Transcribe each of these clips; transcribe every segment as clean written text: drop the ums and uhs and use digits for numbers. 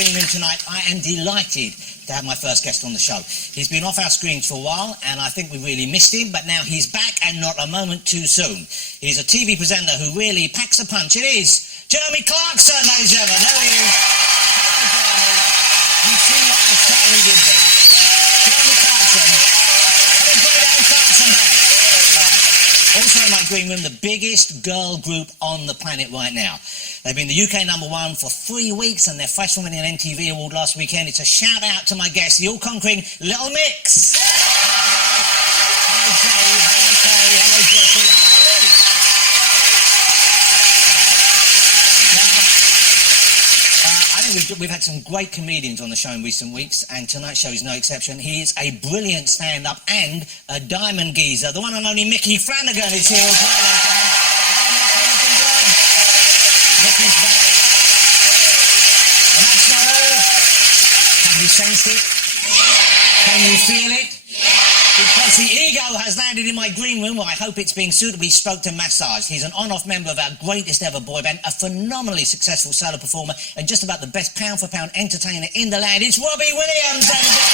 green room tonight. I am delighted to have my first guest on the show. He's been off our screens for a while, and I think we really missed him, but now he's back and not a moment too soon. He's a TV presenter who really packs a punch. It is Jeremy Clarkson, ladies and gentlemen. There he is. Hello, Jeremy. You see what the Saturday did there? Jeremy Clarkson. Hello, great old Clarkson back. Also in my green room, the biggest girl group on the planet right now. They've been the UK #1 for 3 weeks, and they're fresh from winning an MTV award last weekend. It's a shout out to my guests, the all-conquering Little Mix. Hello, Jay. Hello, Kay. Hello, Jeffrey. Now, I think we've had some great comedians on the show in recent weeks, and tonight's show is no exception. He is a brilliant stand-up and a diamond geezer. The one and only Mickey Flanagan is here as well. Mickey's back. And that's not all. Have you sensed it? Can you feel it? Because the ego has landed in my green room, where I hope it's being suitably stroked and massaged. He's an on-off member of our greatest ever boy band, a phenomenally successful solo performer, and just about the best pound-for-pound entertainer in the land. It's Robbie Williams, ladies and gentlemen.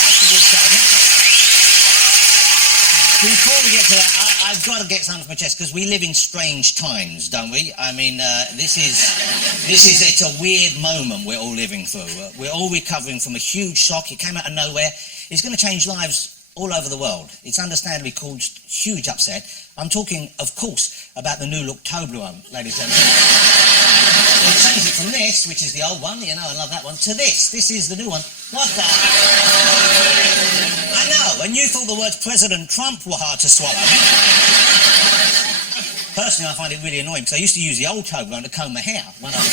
That's a good show. Before we get to that, I've got to get something off my chest, because we live in strange times, don't we? I mean, it's a weird moment we're all living through. We're all recovering from a huge shock. It came out of nowhere. It's going to change lives all over the world. It's understandably caused huge upset. I'm talking, of course, about the new look Toblerone, ladies and gentlemen. We'll change it from this, which is the old one, you know, I love that one, to this. This is the new one. What the? I know, and you thought the words President Trump were hard to swallow. Personally, I find it really annoying, because I used to use the old Toblerone to comb my hair when I was...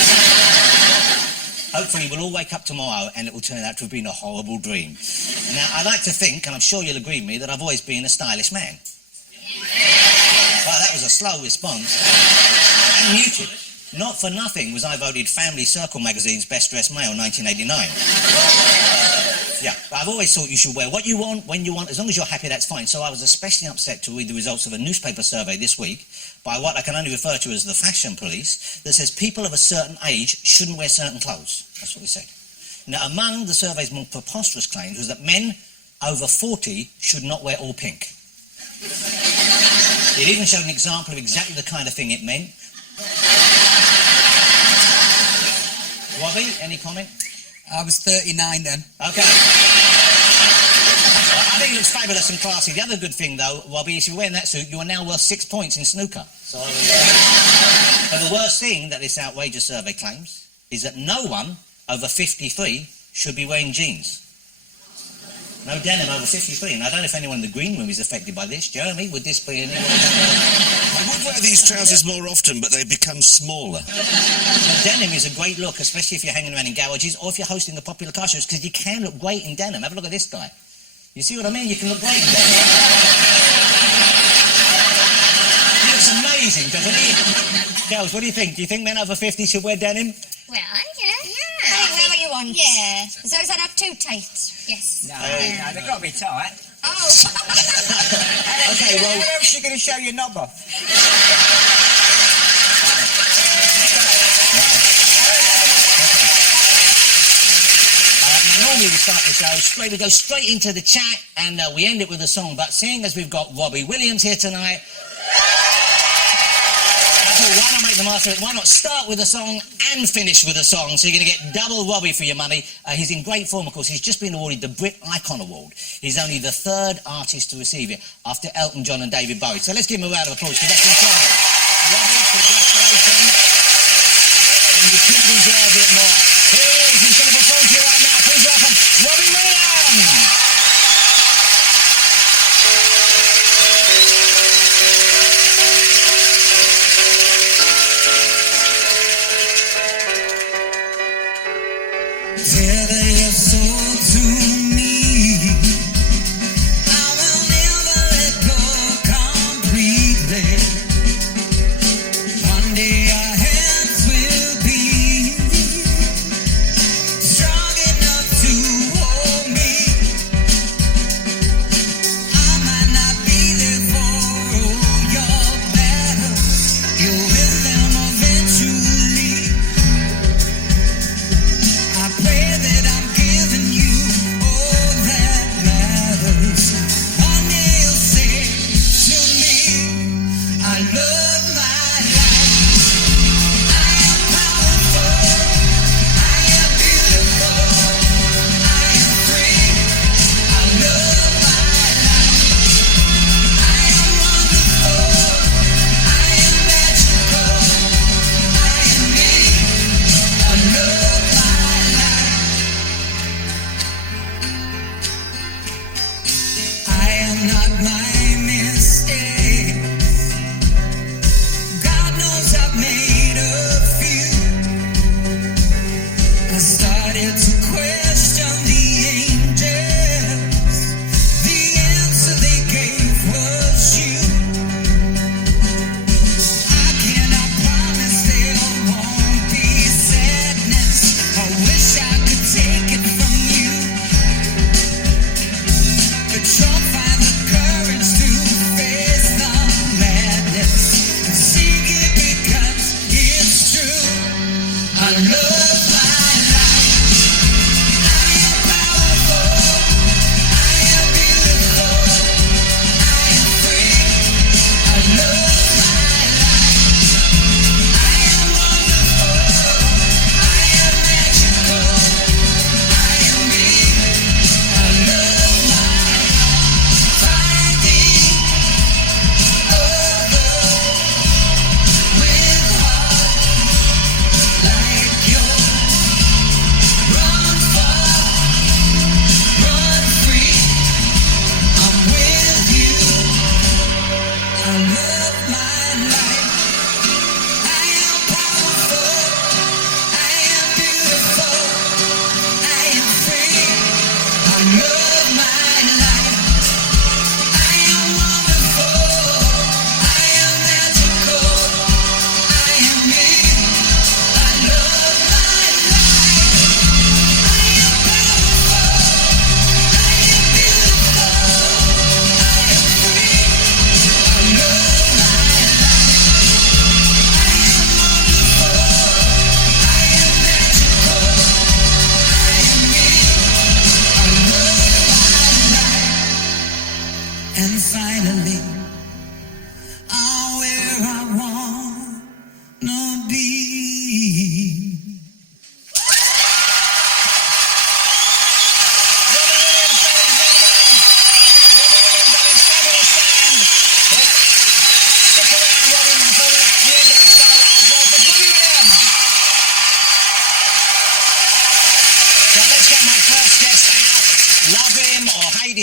Hopefully we'll all wake up tomorrow and it will turn out to have been a horrible dream. Now, I like to think, and I'm sure you'll agree with me, that I've always been a stylish man. Well, that was a slow response. And muted. Not for nothing was I voted Family Circle magazine's Best Dressed Male 1989. Yeah, but I've always thought you should wear what you want, when you want, as long as you're happy, that's fine. So I was especially upset to read the results of a newspaper survey this week by what I can only refer to as the fashion police, that says people of a certain age shouldn't wear certain clothes. That's what they said. Now, among the survey's more preposterous claims was that men over 40 should not wear all pink. It even showed an example of exactly the kind of thing it meant. Robbie, any comment? I was 39 then. Okay. I think it looks fabulous and classy. The other good thing, though, Robbie, is you're wearing that suit, you are now worth 6 points in snooker. So, but the worst thing that this outrageous survey claims is that no one over 53 should be wearing jeans. No denim over 53, and I don't know if anyone in the green room is affected by this. Jeremy, would this be anyone? I would wear these trousers more often, but they become smaller. The denim is a great look, especially if you're hanging around in garages or if you're hosting a popular car show, because you can look great in denim. Have a look at this guy. You see what I mean? You can look great in denim. He looks amazing, doesn't he? Girls, what do you think? Do you think men over 50 should wear denim? Well, yeah. Whatever you want. Yeah. As long as they're not too tight. Yes. No, they've got to be tight. Oh. Okay, well... What else are you going to show your knob off? Normally we start the show we go straight into the chat, and we end it with a song, but seeing as we've got Robbie Williams here tonight, I thought, why not make the master of it? Why not start with a song and finish with a song? So you're going to get double Robbie for your money. He's in great form, of course. He's just been awarded the Brit Icon Award. He's only the 3rd artist to receive it, after Elton John and David Bowie. So let's give him a round of applause, because that's incredible. Robbie, congratulations. And you couldn't deserve it more. Here he is. He's going to perform to you right now. Please welcome Robbie Williams. Tether your soul to me. I will never let go completely. One day our hands will be strong enough to hold me. I might not be there for all your battles,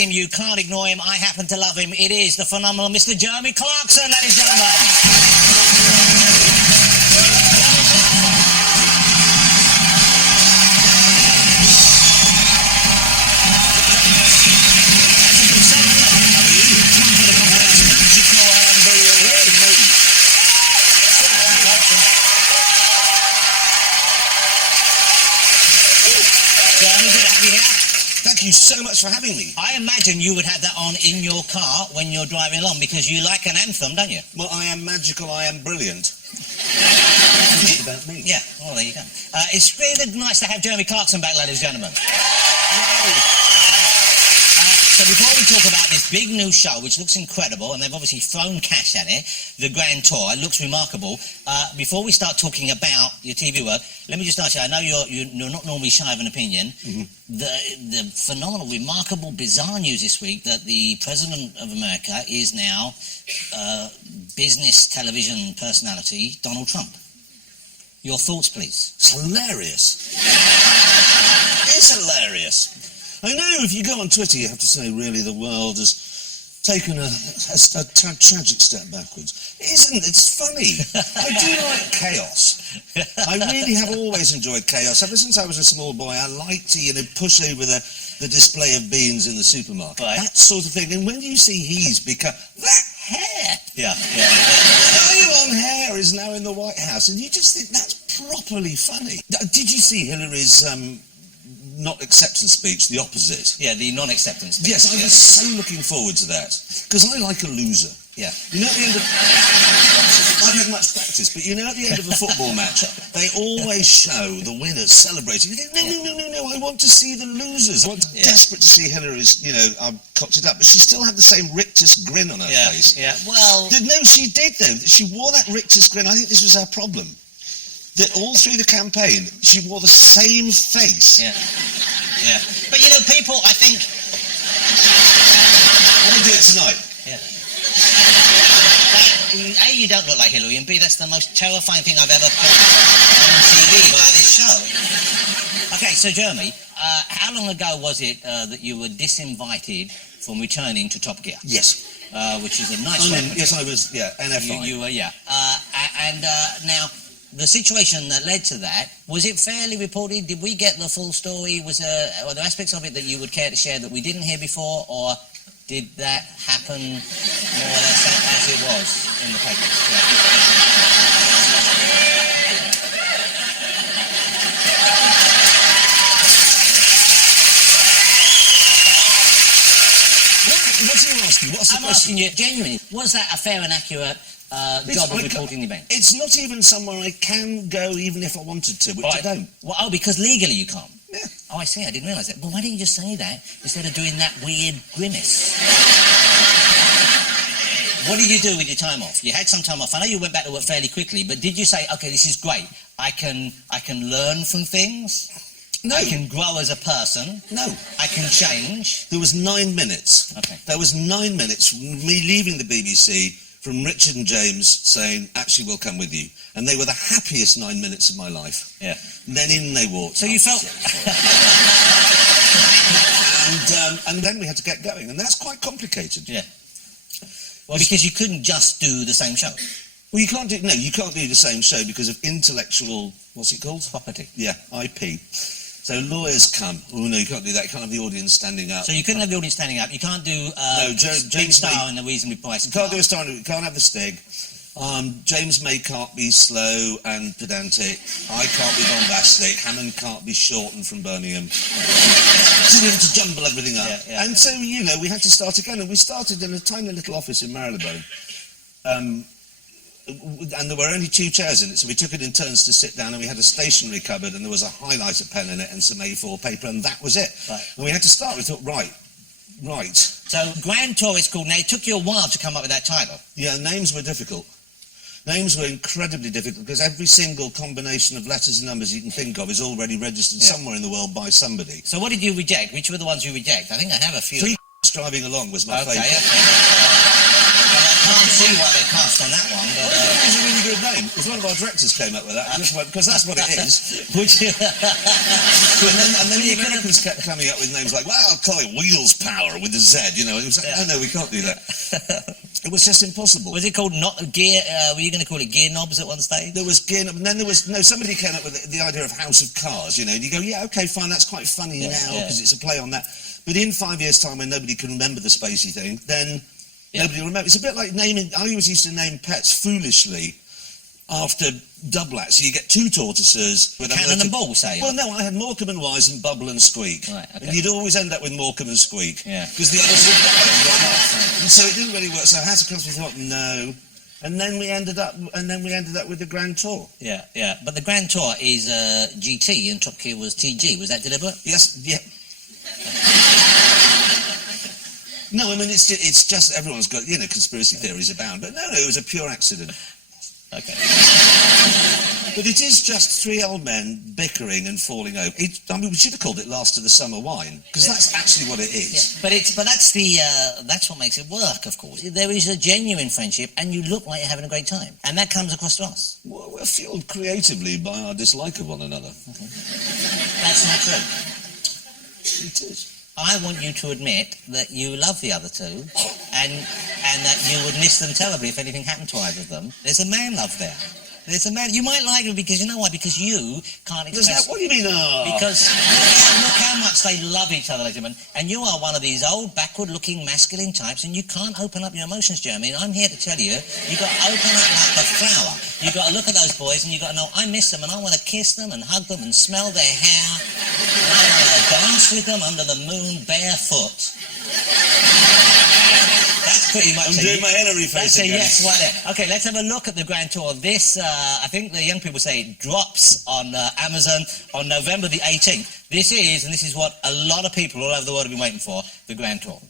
see him, you can't ignore him. I happen to love him. It is the phenomenal Mr. Jeremy Clarkson, ladies and gentlemen. Jeremy, good to have you here. Thank you so much for having me. I imagine you would have that on in your car when you're driving along because you like an anthem, don't you? Well, I am magical, I am brilliant. It's about me. Yeah, well, there you go. It's really nice to have Jeremy Clarkson back, ladies and gentlemen. So before we talk about this big new show, which looks incredible, and they've obviously thrown cash at it, the Grand Tour, it looks remarkable. Before we start talking about your TV work, let me just ask you, I know you're not normally shy of an opinion. Mm-hmm. The phenomenal, remarkable, bizarre news this week that the President of America is now business television personality Donald Trump. Your thoughts, please. It's hilarious. It's hilarious. I know if you go on Twitter, you have to say, really, the world has taken a tragic step backwards. It isn't. It's funny. I do like chaos. I really have always enjoyed chaos. Ever since I was a small boy, I liked to, push over the display of beans in the supermarket. Right. That sort of thing. And when you see he's become... That hair! Yeah. Elon Hair is now in the White House, and you just think that's properly funny. Did you see Hillary's... not acceptance speech, the opposite? Yeah, the non-acceptance speech. Yes, I was so looking forward to that. Because I like a loser. Yeah. You know, at the end of... I've had much practice, but at the end of a football match, they always show the winners celebrating. You think, no, I want to see the losers. I'm desperate to see Hillary's, I've cocked it up, but she still had the same rictus grin on her face. Yeah, well... No, she did, though. She wore that rictus grin. I think this was her problem. That all through the campaign, she wore the same face. Yeah. But people, I think... I want to do it tonight. Yeah. A, you don't look like Hillary, and B, that's the most terrifying thing I've ever put on TV via this show. Okay, so Jeremy, how long ago was it that you were disinvited from returning to Top Gear? Yes. Which is a nice one. Yes, I was, NFI. You were, yeah. And now... The situation that led to that, was it fairly reported? Did we get the full story? Were there aspects of it that you would care to share that we didn't hear before, or did that happen more or less as it was in the papers? What's he asking? What's the I'm question? asking you, genuinely, was that a fair and accurate job of reporting the event? It's not even somewhere I can go even if I wanted to, which I don't. Well, because legally you can't? Yeah. Oh, I see, I didn't realise that. Well, why didn't you just say that instead of doing that weird grimace? What did you do with your time off? You had some time off. I know you went back to work fairly quickly, but did you say, okay, this is great, I can learn from things? No. I can grow as a person? No. I can change? There was 9 minutes. Okay. There was 9 minutes from me leaving the BBC, from Richard and James saying, actually, we'll come with you. And they were the happiest 9 minutes of my life. Yeah. And then in they walked. So you felt... and then we had to get going, and that's quite complicated. Yeah. Well, because you couldn't just do the same show. Well, you can't do the same show because of intellectual, what's it called? Property. Yeah, IP. So lawyers come. Oh, no, you can't do that. You can't have the audience standing up. So you couldn't have the audience standing up. You can't do Big Star and the Reasonably Priced. You can't do a star. You can't have the Stig. James May can't be slow and pedantic. I can't be bombastic. Hammond can't be shortened from Birmingham. So we had to jumble everything up. Yeah. And so, we had to start again. And we started in a tiny little office in Marylebone. And there were only 2 chairs in it, so we took it in turns to sit down, and we had a stationery cupboard, and there was a highlighter pen in it and some A4 paper, and that was it. Right. And we had to start. We thought, right. So Grand Tour is called. Now, it took you a while to come up with that title. Yeah, names were difficult. Names were incredibly difficult because every single combination of letters and numbers you can think of is already registered somewhere in the world by somebody. So what did you reject? Which were the ones you reject? I think I have a few. 3 driving along was my favourite. Okay. Well, I can't see what they cast on that one, but... is a really good name. Because one of our directors came up with that. Because that's what it is. Would you? and then the Americans kept coming up with names like, well, I'll call it Wheels Power with a Z, you know. It was like, no, we can't do that. It was just impossible. Was it called Gear? Were you going to call it Gear Knobs at one stage? There was Gear Knobs, and then there was, no, somebody came up with the idea of House of Cars, you know, and you go, yeah, okay, fine, that's quite funny now, because it's a play on that. But in 5 years' time, when nobody can remember the spacey thing, then nobody will remember. It's a bit like naming, I always used to name pets foolishly after doublets. So you get two tortoises with Cannon and Ball, say? Well, no, I had Morecambe and Wise and Bubble and Squeak. Right, okay. And you'd always end up with Morecambe and Squeak. Yeah. Because the others would die and run off. And so it didn't really work. So House of Cars, we thought, no. And then we ended up with the Grand Tour. Yeah, yeah. But the Grand Tour is GT and Top Gear was TG. Was that deliberate? Yes, yeah. No, I mean, it's just everyone's got, you know, conspiracy theories abound. But no, it was a pure accident. Okay. But it is just three old men bickering and falling over. I mean, we should have called it Last of the Summer Wine, because that's actually what it is. Yeah. But that's what makes it work, of course. There is a genuine friendship, and you look like you're having a great time. And that comes across to us. Well, we're fueled creatively by our dislike of one another. Okay. That's not true. It is. I want you to admit that you love the other two, and that you would miss them terribly if anything happened to either of them. There's a man love there. There's a man. You might like them because, you know why? Because you can't express... What do you mean, Because look how much they love each other, ladies and gentlemen. And you are one of these old, backward-looking, masculine types, and you can't open up your emotions, Jeremy. And I'm here to tell you, you've got to open up like a flower. You've got to look at those boys, and you've got to know, I miss them, and I want to kiss them and hug them and smell their hair. And I want to dance with them under the moon barefoot. That's pretty much... I'm doing my Hillary face That's a again. yes right there. Okay, let's have a look at the Grand Tour. This, I think the young people say, it drops on Amazon on November the 18th. This is what a lot of people all over the world have been waiting for, the Grand Tour.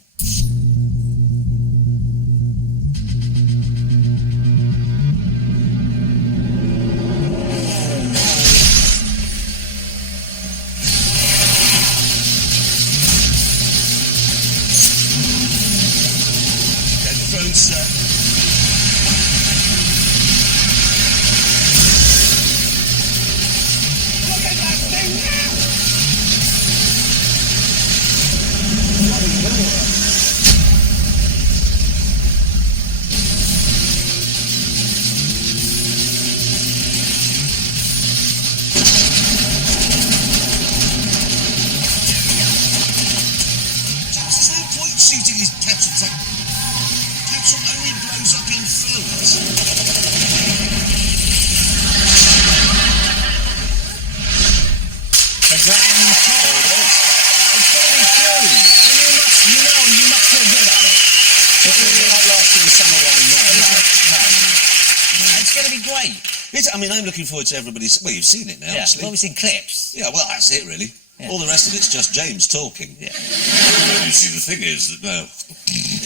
I mean, I'm looking forward to everybody's... Well, you've seen it now, actually. Well, we've seen clips. Yeah, well, that's it, really. Yeah. All the rest of it's just James talking. Yeah. You see, the thing is that, no.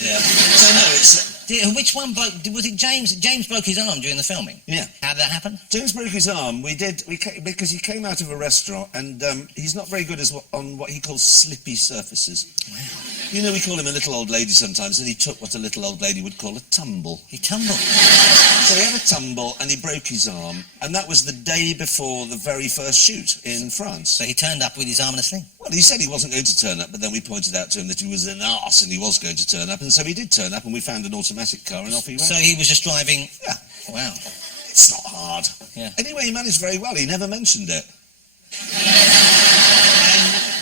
Yeah. So, no, it's... Which one broke... Was it James? James broke his arm during the filming? Yeah. How did that happen? James broke his arm. Because he came out of a restaurant, and he's not very good on what he calls slippy surfaces. Wow. You know, we call him a little old lady sometimes, and he took what a little old lady would call a tumble. He tumbled? So he had a tumble, and he broke his arm, and that was the day before the very first shoot in France. So he turned up with his arm in a sling? Well, he said he wasn't going to turn up, but then we pointed out to him that he was an arse, and he was going to turn up, and so he did turn up, and we found an automatic car, and off he went. So he was just driving? Yeah. Wow. It's not hard. Yeah. Anyway, he managed very well. He never mentioned it.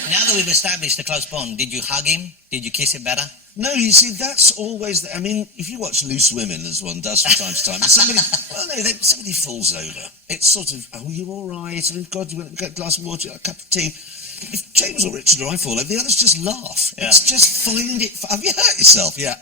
And now that we've established a close bond, did you hug him? Did you kiss him better? No, you see, that's always... I mean, if you watch Loose Women, as one does from time to time, somebody... Well, no, somebody falls over. It's sort of, oh, you all right? Oh, God, you want to get a glass of water, a cup of tea? If James or Richard or I fall over, the others just laugh. Yeah. It's just find it... Have you hurt yourself? Yeah.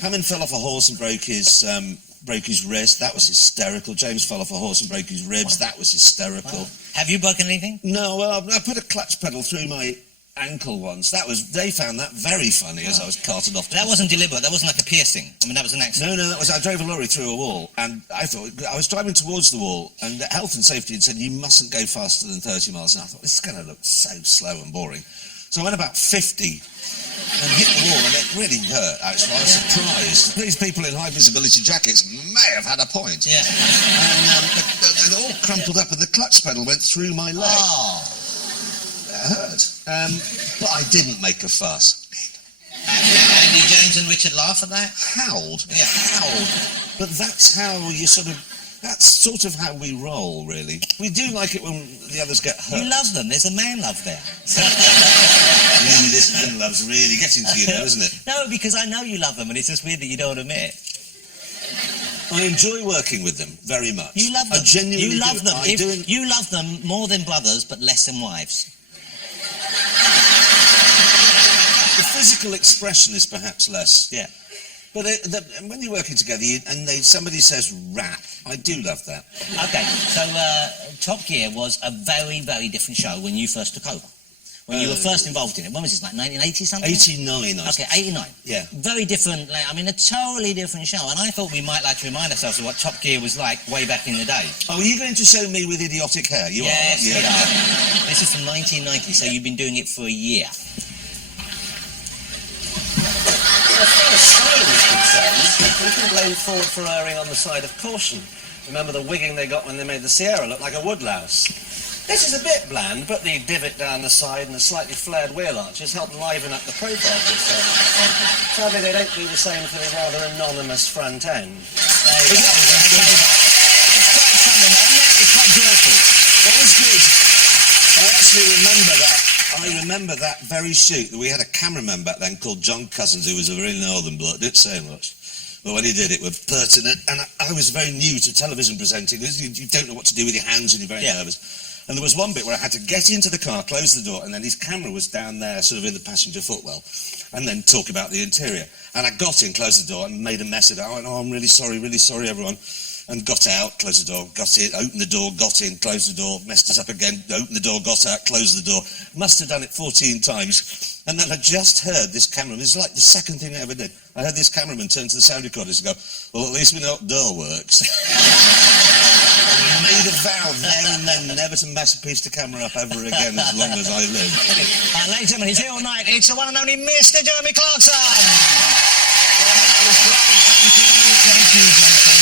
Hammond fell off a horse and broke his wrist. That was hysterical. James fell off a horse and broke his ribs. Wow. That was hysterical. Wow. Have you broken anything? No, well, I put a clutch pedal through my ankle once. They found that very funny as I was carted off. That wasn't deliberate. That wasn't like a piercing. I mean, that was an accident. No, I drove a lorry through a wall, and I was driving towards the wall, and health and safety had said you mustn't go faster than 30 miles an hour. I thought, this is going to look so slow and boring. So I went about 50 and hit the wall, and it really hurt, actually. I was surprised. These people in high visibility jackets may have had a point. Yeah. And it all crumpled up, and the clutch pedal went through my leg. Oh. It hurt. But I didn't make a fuss. Andy James and Richard laugh at that? Howled. Yeah. Howled. But that's how you that's sort of how we roll, really. We do like it when the others get hurt. You love them. There's a man love there. This man love's really getting to you now, isn't it? No, because I know you love them, and it's just weird that you don't admit it. I enjoy working with them very much. You love them. I genuinely You love do. them. You love them more than brothers, but less than wives. The physical expression is perhaps less. Yeah. But when you're working together and somebody says rap, I do love that. Okay, so Top Gear was a very, very different show when you first took over. When you were first involved in it. When was this, like 1980 something? 89, Okay, 89. Yeah. Very different, a totally different show. And I thought we might like to remind ourselves of what Top Gear was like way back in the day. Oh, are you going to show me with idiotic hair? You yes, are? we are. This is from 1990, so you've been doing it for a year. As far as style is concerned, we can blame Ford for erring on the side of caution. Remember the wigging they got when they made the Sierra look like a woodlouse? This is a bit bland, but the divot down the side and the slightly flared wheel arches help liven up the profile of this thing. Sadly, they don't do the same for the rather anonymous front end. It's quite something, isn't it? It's quite joyful. That was good. I actually remember that. I remember that very shoot. We had a cameraman back then called John Cousins, who was a very northern bloke, didn't say much. But when he did it, was pertinent, and I was very new to television presenting. You don't know what to do with your hands, and you're very nervous. And there was one bit where I had to get into the car, close the door, and then his camera was down there, sort of in the passenger footwell, and then talk about the interior. And I got in, closed the door, and made a mess of it. I went, oh, I'm really sorry, everyone. And got out, closed the door, got in, opened the door, got in, closed the door, messed us up again, opened the door, got out, closed the door. Must have done it 14 times. And then I just heard this cameraman, it's like the second thing I ever did. I heard this cameraman turn to the sound recorders and go, well, at least we know what door works. I made a vow there and then never to mess a piece of camera up ever again as long as I live. Ladies and gentlemen, he's here all night. It's the one and only Mr. Jeremy Clarkson. That was great. Thank you, Jonathan.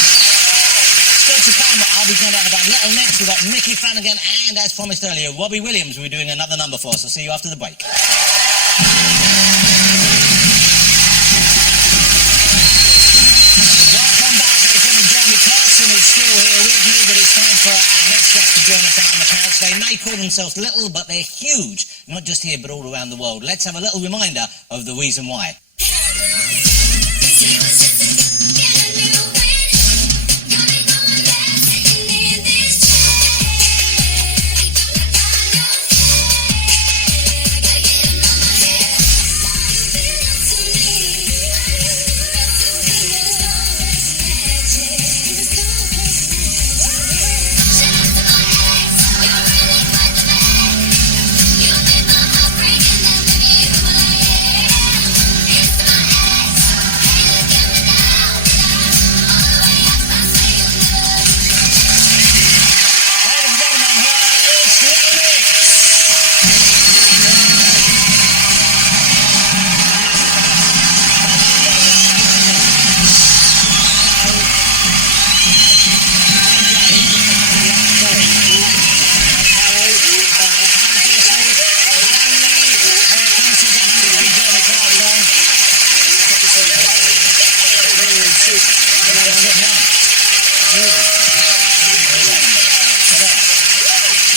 Still to come, I'll be going out about Little Next. We've got Mickey Flanagan and, as promised earlier, Robbie Williams will be doing another number for us. I'll see you after the break. Welcome back, ladies and gentlemen. Jeremy Clarkson is still here with me, but it's time for our next guest to join us out on the couch. They may call themselves little, but they're huge, not just here, but all around the world. Let's have a little reminder of the reason why.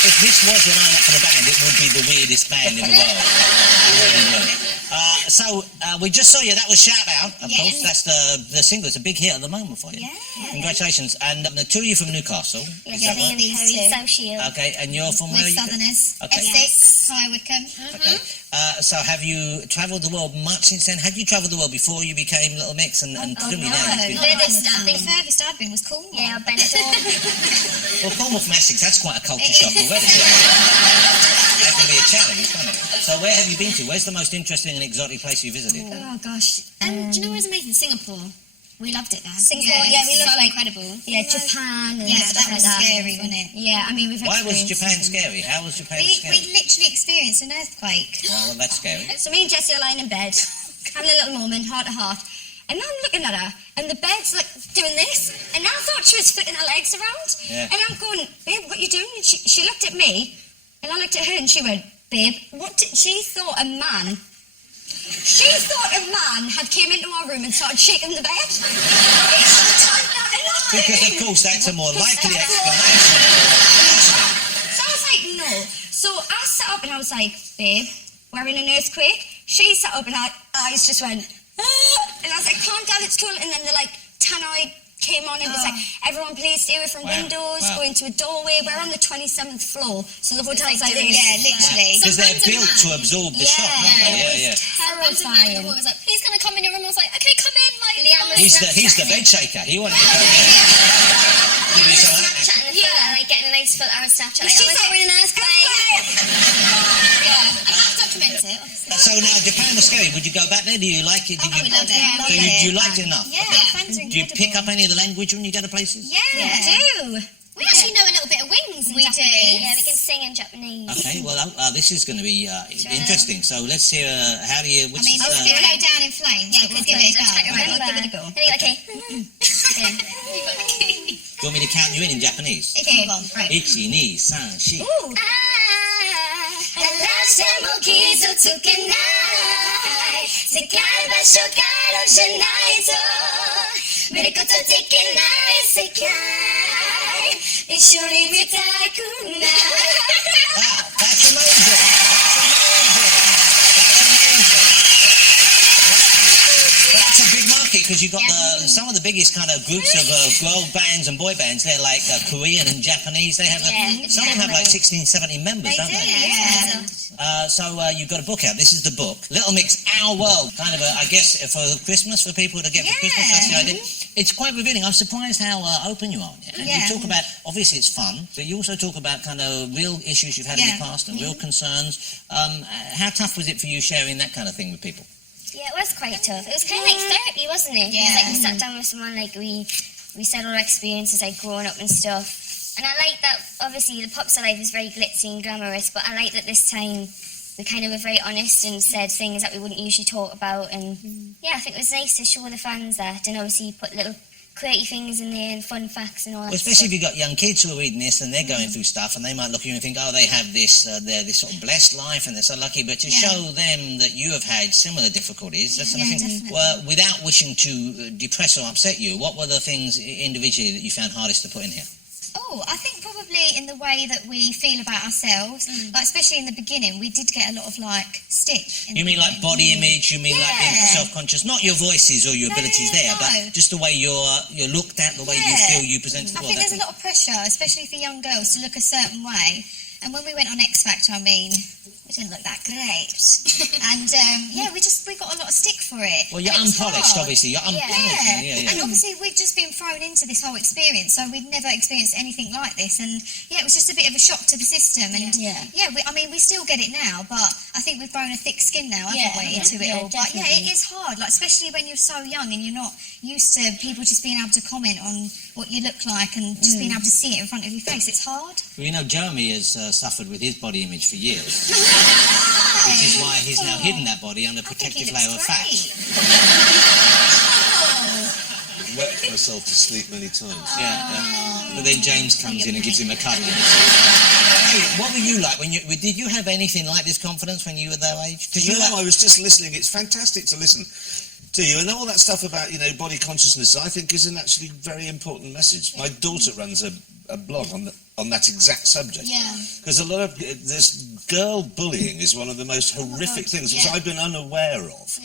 If this was the lineup for the band, it would be the weirdest band in the world. It really would. We just saw you. That was Shout Out, of course. That's the single. It's a big hit at the moment for you. Yeah. Congratulations. And the two of you from Newcastle. Yes, Is that right? Social. Okay, and you're from where? We're are you? Southerners. Okay. Essex, High Wycombe. Okay. So have you travelled the world much since then? Had you travelled the world before you became Little Mix? And presumably now you've been... The furthest I've been was Cornwall. Yeah, Benidorm. Well, Cornwall from Essex, that's quite a culture shock already. That can be a challenge, can't it? So where have you been to? Where's the most interesting and exotic place you visited? Oh, gosh. Do you know where's amazing? Singapore. We loved it there. Singapore, Yeah, we loved, like, incredible. Yeah, Japan and Yeah, stuff that like was that. scary, wasn't it? Yeah, I mean, we've Why was experienced Japan some- scary? How was Japan We scary? literally experienced an earthquake. Oh, well, that's scary. So me and Jessie are lying in bed, having a little moment, heart to heart, and I'm looking at her, and the bed's like doing this, and I thought she was flicking her legs around, Yeah. and I'm going, babe, what are you doing? And she looked at me, and I looked at her, and she went, babe, she thought a man had came into our room and started shaking the bed. Because, of course, that's a more likely That's explanation. So I was like, no. So I sat up and I was like, babe, we're in an earthquake. She sat up and her eyes just went, ah! And I was like, calm down, it's cool. And then the like tannoy came on and was like, everyone please stay away from windows, go into a doorway. We're on the 27th floor, so the hotel's like this. Yeah, literally. Because they're built to absorb the shock, aren't they? Yeah, yeah. Terrifying. I was like, please can I come in your room? I was like, okay, come in. Like, Liam was He's the bed shaker. He wanted to come in. You'd be so happy. Snapchatting the photo, like getting a nice photo on Snapchat. Like, She's oh my like, God, we're in an earthquake. Yeah, I have to document it, obviously. So now Japan was scary. Would you go back there? Do you like it? Did Oh, you, we loved it. so you liked it enough? Yeah, Okay. fans are Do you incredible. pick up any of the language when you go to places? Yeah, We do. We actually know a little bit of wings in We do. Japanese. Yeah, we can sing in Japanese. Okay, well, this is going to be interesting. So let's hear, how do you... I mean, it's going to go down in flames. Yeah, but we'll let's give it a go. Right, Right, let's give it a go. Okay. Do you want me to count you in Japanese? Okay, go on. Right. 1, 2, 3, 4. Ooh. 話も傷つけない世界場所からじゃないと見ることできない世界一緒に見たくない Wow, that's amazing. That's amazing. That's a big market because you've got some of the biggest kind of groups of girl bands and boy bands. They're like Korean and Japanese. They have some of them have like 16, 17 members, don't they? Yeah. So you've got a book out. This is the book, Little Mick's Our World. Kind of, I guess, for Christmas for people to get for Christmas. That's the idea. It's quite revealing. I'm surprised how open you are. And you talk about, obviously, it's fun, but you also talk about kind of real issues you've had in the past and real concerns. How tough was it for you sharing that kind of thing with people? Yeah, it was quite tough. It was kind of like therapy, wasn't it? Yeah. It was like we sat down with someone, like we said all our experiences, like growing up and stuff. And I like that, obviously, the pop star life is very glitzy and glamorous, but I like that this time we kind of were very honest and said things that we wouldn't usually talk about. And yeah, I think it was nice to show the fans that, and obviously put little quirky things in there and fun facts and all that Well, especially stuff. if you've got young kids who are reading this and they're going through stuff and they might look at you and think, oh, they have this, they're this sort of blessed life and they're so lucky. But to show them that you have had similar difficulties, that's something. Well, without wishing to depress or upset you, what were the things individually that you found hardest to put in here? Oh, I think probably in the way that we feel about ourselves, like especially in the beginning, we did get a lot of like stick. You mean like body image? You mean like being Yeah. self-conscious? Not your voices or your abilities there, but just the way you're looked at, the way you feel you present to the I world. think there's a lot of pressure, especially for young girls, to look a certain way. And when we went on X Factor, I mean, we didn't look that great. And we got a lot of stick for it. Well, you're And it was unpolished, hard. obviously. You're unpolished. Yeah. And obviously we've just been thrown into this whole experience, so we'd never experienced anything like this. And yeah, it was just a bit of a shock to the system. And we still get it now, but I think we've grown a thick skin now, haven't we, into it all. But yeah, it is hard, like especially when you're so young and you're not used to people just being able to comment on what you look like and just being able to see it in front of your face. It's hard. Well, you know, Jeremy has suffered with his body image for years, which is why he's now hidden that body under a protective layer of fat. I've wept myself to sleep many times. But then James comes in and gives him a cuddle. Hey, what were you like when did you have anything like this confidence when you were their age? I was just listening. It's fantastic to listen to you, and all that stuff about body consciousness. I think is an actually very important message. My daughter runs a blog on that exact subject. Because a lot of this girl bullying is one of the most horrific things which I've been unaware of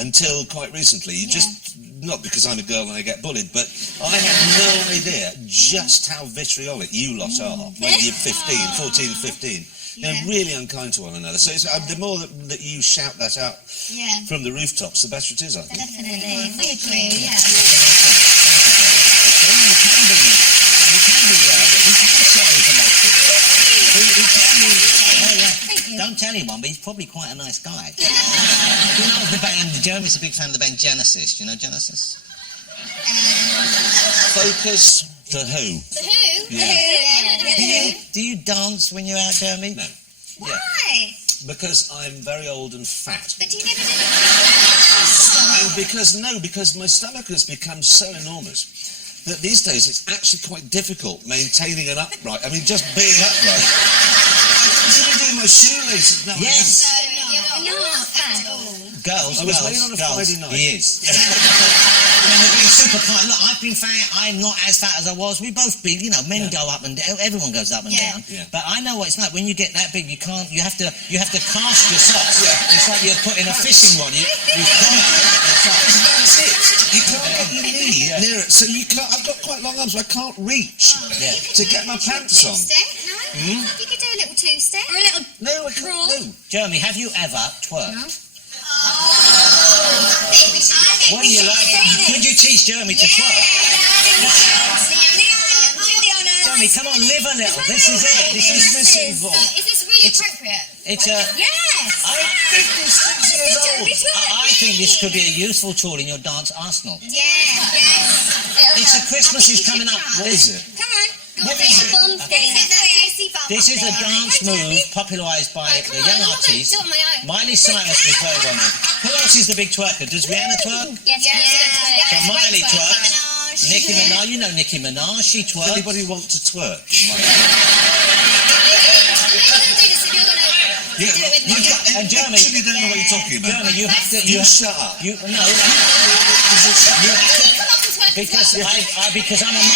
until quite recently. Just not because I'm a girl and I get bullied, but I had no idea just how vitriolic you lot are when you're 14, 15. They're really unkind to one another. So it's, the more that you shout that out from the rooftops, the better it is, I think. Definitely. Thank you. Yeah. Don't tell anyone, but he's probably quite a nice guy. You know the band, Jeremy's a big fan of the band Genesis. Do you know Genesis? Focus. The Who. The Who? Yeah. Do you dance when you're out, Jeremy? No. Why? Because I'm very old and fat. But do you never do And because my stomach has become so enormous that these days it's actually quite difficult maintaining an upright. I mean, just being upright. I consider doing my shoelaces now. Yes. You're not at all. Girls, I was waiting on a Friday night. He is. And you're being super kind. Look, I've been fat. I'm not as fat as I was. We both been, you know, men go up and down. Everyone goes up and down. Yeah. But I know what it's like when you get that big. You can't. You have to cast your socks. Yeah. It's like you're putting a fishing rod. You can't. That's it. You can't get your knee near it, so you can't. I've got quite long arms. So I can't reach to get my pants on. Two-step, no? You could do a little two-step. Or a little... No, I can't. No. Jeremy, have you ever twerked? I think we should... What do you like? Could you teach Jeremy to twerk? Jeremy, come on, live a little. This is it. This is missing So, involved. is this really appropriate? It's a. Yes! I'm 56 years old. I think this could be a useful tool in your dance arsenal. Yes. It's a Christmas is coming up. What is it? Come on. What is it? This is a dance move popularised by the young artist Miley Cyrus. We played on it. Who else is the big twerker? Does Rihanna twerk? Yes. So Miley twerks. Nicki Minaj, you know Nicki Minaj. She Does twerks. anybody want to twerk? And Jeremy, You don't know what you're talking about. Jeremy, you have to. You shut up. You no. You have to, because because I'm a man.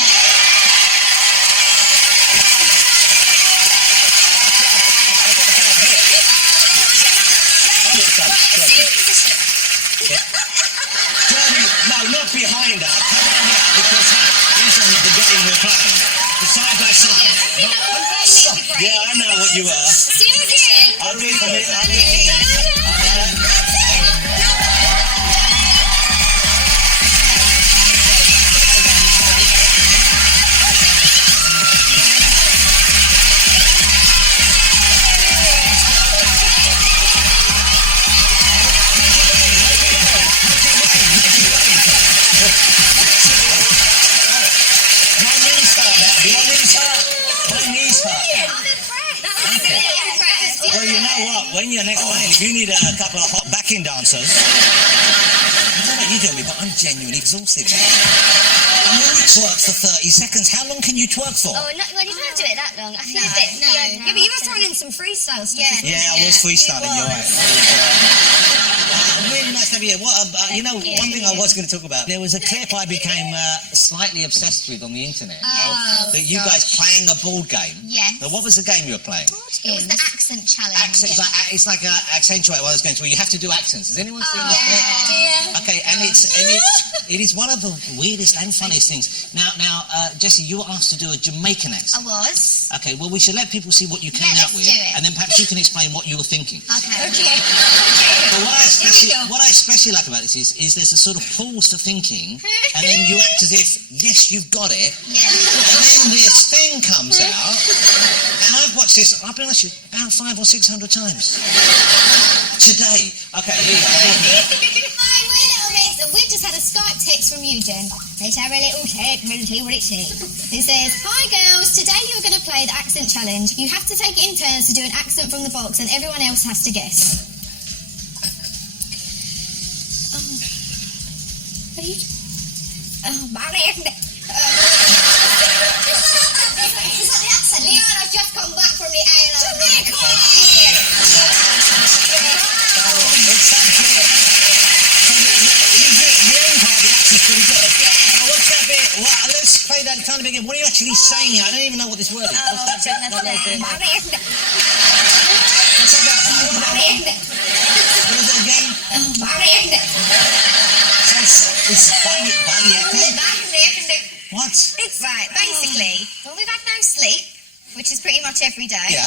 Jeremy, no, not behind her. Because that isn't the game we're playing. The side by side. Yeah, I know what you are. I'll read from it. Well, you know what? When you're next playing, if you need a couple of hot backing dancers, I don't know what you do me, but I'm genuinely exhausted. I'm only twerk for 30 seconds. How long can you twerk for? Oh, no, well, you don't have to do it that long. I feel a bit... No. Yeah, but you were throwing in some freestyle stuff. Yeah. Yeah, I was freestyling, you're right. Really nice to have you here. You know, one thing I was going to talk about, there was a clip I became slightly obsessed with on the internet. That you guys playing a board game. Yes. Now, what was the game you were playing? It was the accent challenge. It's like a accentuate one of those games where you have to do accents. Has anyone seen this? Yeah. Okay, and it is one of the weirdest and funniest things. Now, Jessie, you were asked to do a Jamaican I accent. was. Okay, well, we should let people see what you came out let's with, do it. and then perhaps you can explain what you were thinking. Okay. But what I especially like about this is there's a sort of pause for thinking, and then you act as if, yes, you've got it, Yeah. and then this thing comes out, and I've watched this, I'll be honest with you, about 500 or 600 times. Today. Okay, here we go. Hi, we're Little Mix, and we've just had a Skype text from you, Jen. Let's have a little check and see what it says. It says, hi girls, today you're going to play the accent challenge. You have to take it in turns to do an accent from the box, and everyone else has to guess. Is that the accent? Leon has just come back from the island. Jamaica! It's that bit. The end part of the accent's pretty good. Now, what's that bit? Let's play that tiny bit again. What are you actually saying here? I don't even know what this word is. What's that bit? What was it again? It's what? It's right, basically, when we've had no sleep, which is pretty much every day,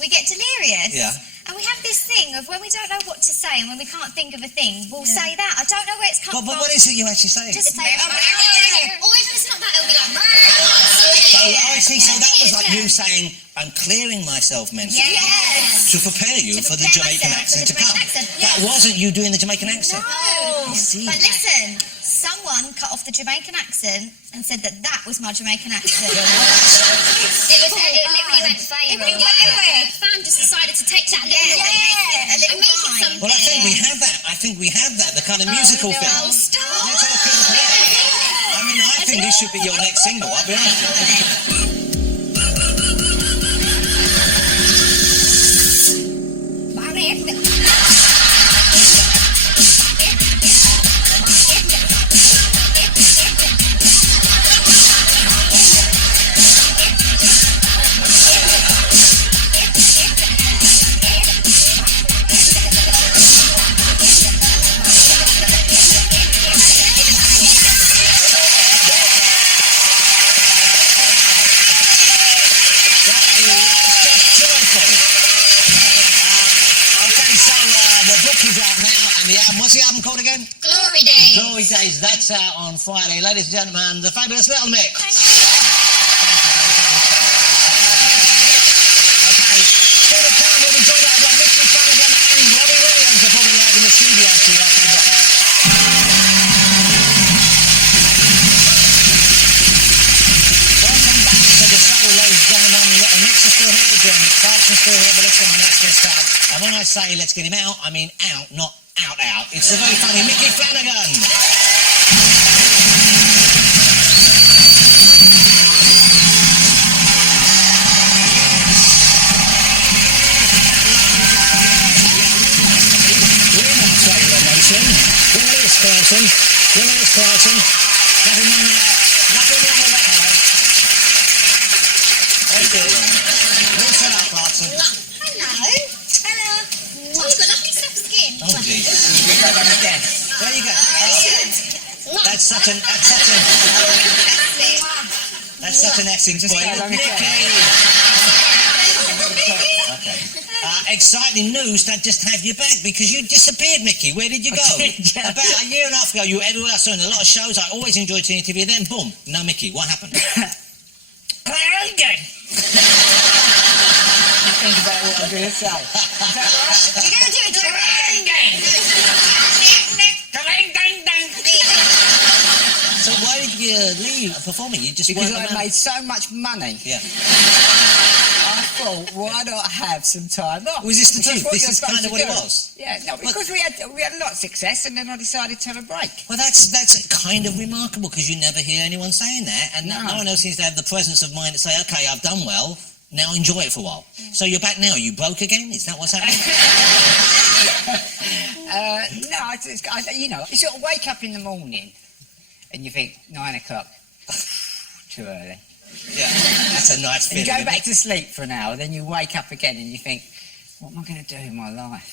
we get delirious. Yeah. And we have this thing of when we don't know what to say and when we can't think of a thing, we'll say that. I don't know where it's come But from. what is it you actually say? Just say, or if it's not that, it'll be like, I see. So that was like you saying, I'm clearing myself mentally yes. to prepare you for the prepare Jamaican myself for accent the to come. Jamaican accent, That yes. wasn't you doing the Jamaican accent. No. I see. But listen, someone cut off the Jamaican accent and said that was my Jamaican accent. It literally went viral. It went everywhere. Fan just decided to take that little and make it something. Well, I think we have that. The kind of musical thing. no, stop. Let's have a feel for that. I mean, I think this should be your next single, I'll be honest with you. What's the album called again? Glory Days. Glory Days. That's out on Friday. Ladies and gentlemen, the fabulous Little Mick. Okay, still to come, we'll be joined by Mick and Robbie performing live in the studio after the break. Welcome back to the show, ladies and gentlemen. Little Mick's still here, Clarkson's still here, but let's get my next guest out. And when I say let's get him out, I mean out, not out. It's the very funny Mickey Flanagan. We're not Sailor Nation. Look at this, Clarkson. Nothing wrong with that. Okay. Listen up, Clarkson. Hello. You've got lovely soft skin. Oh, jeez. There you go. That's such an Essex boy. Mickey. Okay. Exciting news that just have you back because you disappeared, Mickey. Where did you go? About a year and a half ago, you were everywhere. I saw in a lot of shows. I always enjoyed seeing TV. Then, boom, no Mickey. What happened? Think about what I'm going to say. Is that right? You're going to do it, So why did you leave performing? You just Because weren't I around? made so much money. Yeah. I thought, why not have some time off? Was this the Because truth? This you're is kind supposed of to what it do. was? Yeah, no, because we had a lot of success, and then I decided to have a break. Well, that's kind of remarkable because you never hear anyone saying that, and no one else seems to have the presence of mind to say, "Okay, I've done well. Now enjoy it for a while." So you're back now. You broke again? Is that what's happening? No, you know, you sort of wake up in the morning, and you think 9 o'clock, too early. Yeah, that's a nice And you feeling. go back to sleep for an hour, then you wake up again, and you think, what am I going to do in my life?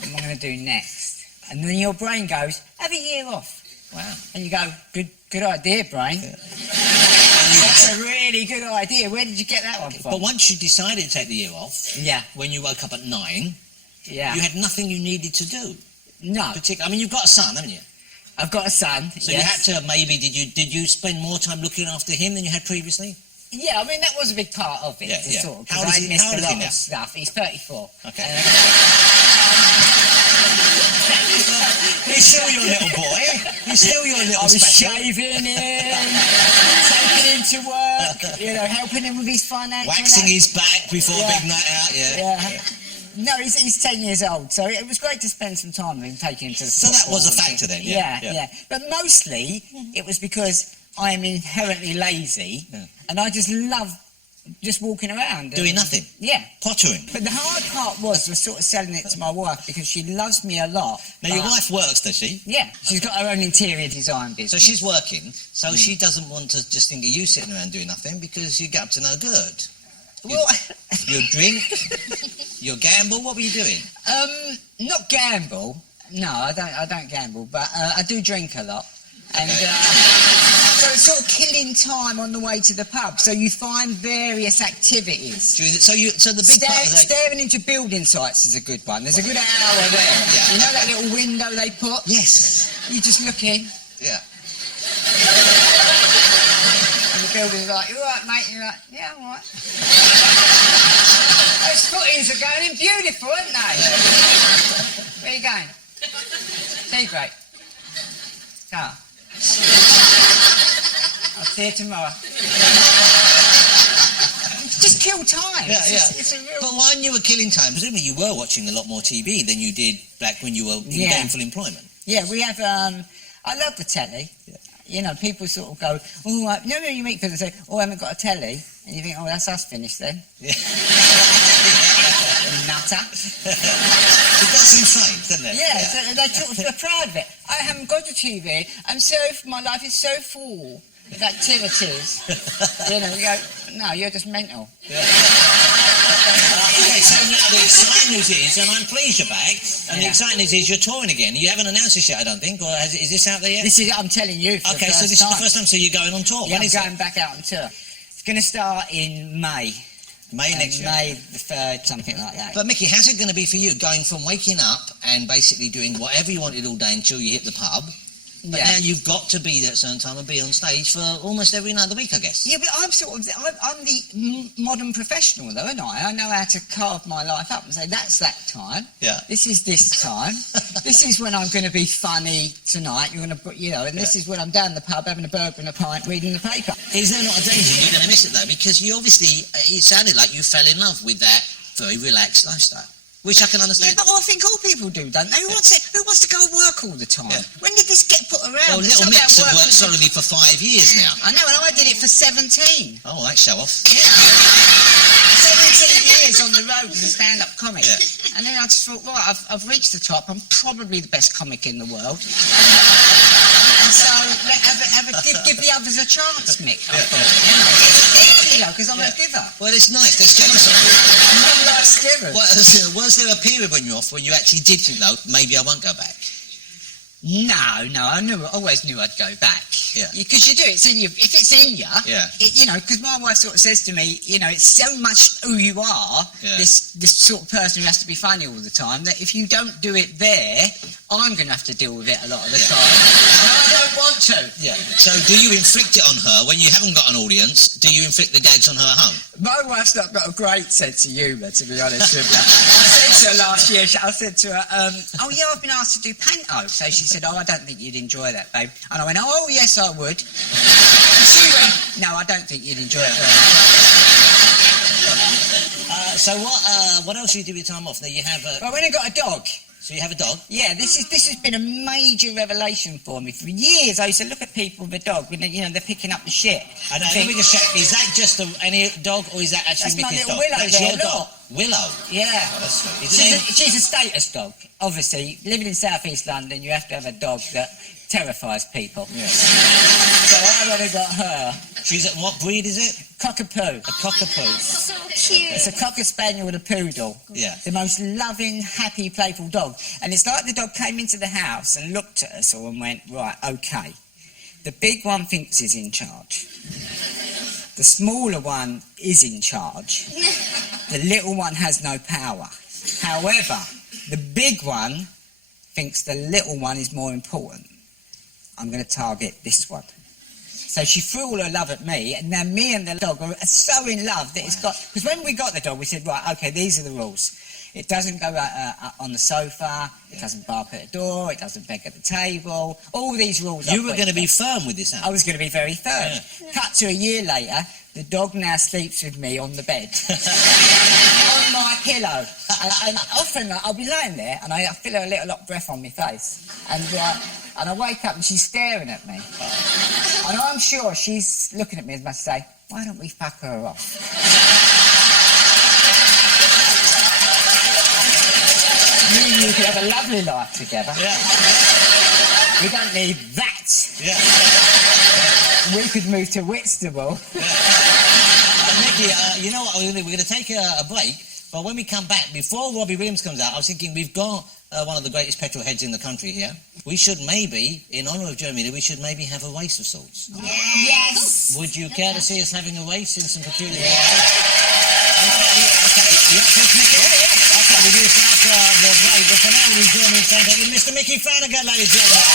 What am I going to do next? And then your brain goes, have a year off. Wow. And you go, good idea, brain. Yeah. That's a really good idea. Where did you get that one from? But once you decided to take the year off, Yeah, when you woke up at 9, yeah. you had nothing you needed to do. No, I mean, you've got a son, haven't you? I've got a son. So yes. you had to did you spend more time looking after him than you had previously? Yeah, I mean, that was a big part of it. Yeah, yeah. Sort of, How because old is I he- missed how a old is he lot now? of stuff. He's 34. Okay. He's still your little boy. He's still your little I was special. shaving him, taking him to work, you know, helping him with his financial... Waxing his back before Yeah. a big night out, yeah. Yeah. No, he's 10 years old, so it was great to spend some time with him, taking him to the So that was a football and factor then, things. yeah, Yeah, yeah. But mostly, it was because I am inherently lazy, Yeah. and I just love just walking around. Doing and- nothing. Yeah. Pottering. But the hard part was sort of selling it to my wife, because she loves me a lot. Now, your but- wife works, does she? Yeah, she's got her own interior design business. So she's working, so she doesn't want to just think of you sitting around doing nothing because you get up to no good. Well, You drink, you gamble, what were you doing? not gamble. No, I don't gamble, but I do drink a lot. And so it's sort of killing time on the way to the pub. So you find various activities. So the big part of that... Staring into building sites is a good one. There's a good hour there. Yeah. You know that little window they put? Yes. You just look in, Yeah. and the builder's like, "You all right, mate?" And you're like, "Yeah, I'm all right." Those footings are going in beautiful, aren't they? Where are you going? Tea break. See you tomorrow. Just kill time. Yeah, It's a real... But when you were killing time, presumably you were watching a lot more TV than you did back when you were in gainful employment. Yeah, we have... I love the telly. Yeah. You know, people sort of go, oh, you know, you meet people and say, oh, I haven't got a telly. And you think, oh, that's us finished then. Yeah. Nutter. It does seem strange, doesn't it? Yeah, so they talk to the proud of it. I haven't got a TV. My life is so full of activities. You know, you go, no, you're just mental. Yeah. Okay, so now the exciting news is, and I'm pleased you're back, and the exciting news is you're touring again. You haven't announced this yet, I don't think, or is this out there yet? I'm telling you for okay, the first so this time. is the first time, so you're going on tour. Yeah, When I'm is going it? back out on tour. It's going to start in May. May next year. May the 3rd, something like that. But Mickey, how's it going to be for you, going from waking up and basically doing whatever you wanted all day until you hit the pub? But now you've got to be there at a certain time and be on stage for almost every night of the week, I guess. Yeah, but I'm the modern professional, though, aren't I? I know how to carve my life up and say, that's that time. Yeah. This is this time. This is when I'm going to be funny tonight. You're going to, you know, and this is when I'm down the pub having a burger and a pint, reading the paper. Is there not a danger you're going to miss it, though? Because you obviously, it sounded like you fell in love with that very relaxed lifestyle. Which I can understand. Yeah, but I think all people do, don't they? Who wants to go work all the time? Yeah. When did this get put around? Well, Little Mick's have worked solidly for 5 years now. I know, and I did it for 17. Oh, that's show off. Yeah. 17 years on the road as a stand-up comic. Yeah. And then I just thought, right, I've reached the top. I'm probably the best comic in the world. And so give the others a chance, Mick. I thought, you know, because I'm a giver. Well, it's nice. There's generous. I'm not like givers. Was there a period when you're off when you actually did think, no, maybe I won't go back? No, I always knew I'd go back. Yeah. Because you do, it's in you. If it's in you, Yeah. You know, because my wife sort of says to me, you know, it's so much who you are, Yeah. this sort of person who has to be funny all the time, that if you don't do it there, I'm going to have to deal with it a lot of the time. And I don't want to. Yeah. So do you inflict it on her when you haven't got an audience? Do you inflict the gags on her at home? My wife's not got a great sense of humour, to be honest with you. I said to her last year, I said to her, oh yeah, I've been asked to do panto. So she said, oh, I don't think you'd enjoy that, babe. And I went, oh yes, I would. And she went, no, I don't think you'd enjoy it very much. So what else do you do with your time off? Now you have I went and got a dog. So you have a dog? Yeah, this has been a major revelation for me. For years, I used to look at people with a dog when they're picking up the shit. And let me just check. Is that just any dog, or is that actually That's my Mickey's little dog? Willow That's there, your look. dog. Willow. Yeah. Oh, that's sweet. Is it She's a status dog. Obviously, living in South East London, you have to have a dog that terrifies people. Yeah. So I went and got her. What breed is it? Cockapoo. A cockapoo. So cute. It's a cocker spaniel with a poodle. Yeah. The most loving, happy, playful dog. And it's like the dog came into the house and looked at us all and went, right, okay. The big one thinks he's in charge. The smaller one is in charge. The little one has no power. However, the big one thinks the little one is more important. I'm going to target this one. So she threw all her love at me, and now me and the dog are so in love that it's got... Because when we got the dog, we said, right, OK, these are the rules. It doesn't go on the sofa, it doesn't bark at the door, it doesn't beg at the table. All these rules. You were going to be firm with this animal. I was going to be very firm. Yeah. Cut to a year later, the dog now sleeps with me on the bed. On my pillow. And often I'll be lying there and I feel a little hot breath on my face. And I wake up and she's staring at me. And I'm sure she's looking at me as much as say, why don't we fuck her off? Me and you could have a lovely life together. Yeah. We don't need that. Yeah. We could move to Whitstable. Mickey, you know what? We're going to take a break, but when we come back, before Robbie Williams comes out, I was thinking we've got one of the greatest petrol heads in the country here. We should maybe, in honour of Jeremy, we should maybe have a race of sorts. Yes. Would you care to see us having a race in some peculiar ways? Okay. You up for this, Mickey? Yeah. Okay, we'll do this after the break, but for now we'll join me in saying thank you, Mr. Mickey Flanagan, ladies and gentlemen.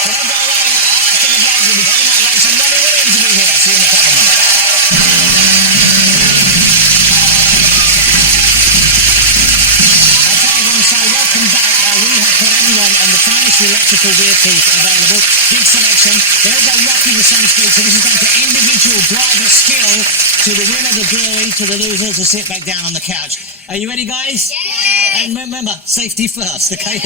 So don't go away. After the break, we'll be coming up later, and Robbie Williams will be here. See you in a couple of minutes. Okay, everyone, so welcome back. We have put everyone on the phone finest electrical vehicles available. Big selection. They all go roughly the same speed, so this is down to individual driver skill. To the winner, the glory. To the loser, to sit back down on the couch. Are you ready, guys? Yeah. And remember, safety first, okay?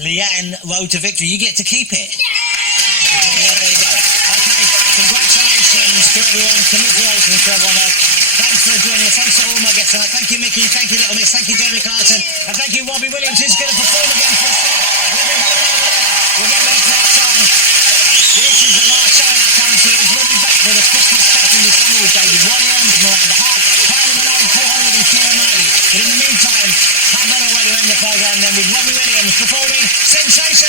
Leanne, road to victory. You get to keep it. Yeah, there you go. Okay, congratulations to everyone. Congratulations to everyone. Thanks for joining us. Thanks to all my guests tonight. Thank you, Mickey. Thank you, Little Miss. Thank you, Jeremy Clarkson. And thank you, Robbie Williams, who's going to perform again for us. We'll be hanging over there. We'll get ready for our song. This is the last show in our current series. We'll be back for the Christmas special this summer with David Williams, Miranda Hart, Kylie Minogue, Paul Hollywood and Keira Knightley. But in the meantime, how better way to end the programme than with Robbie Williams performing Sensation?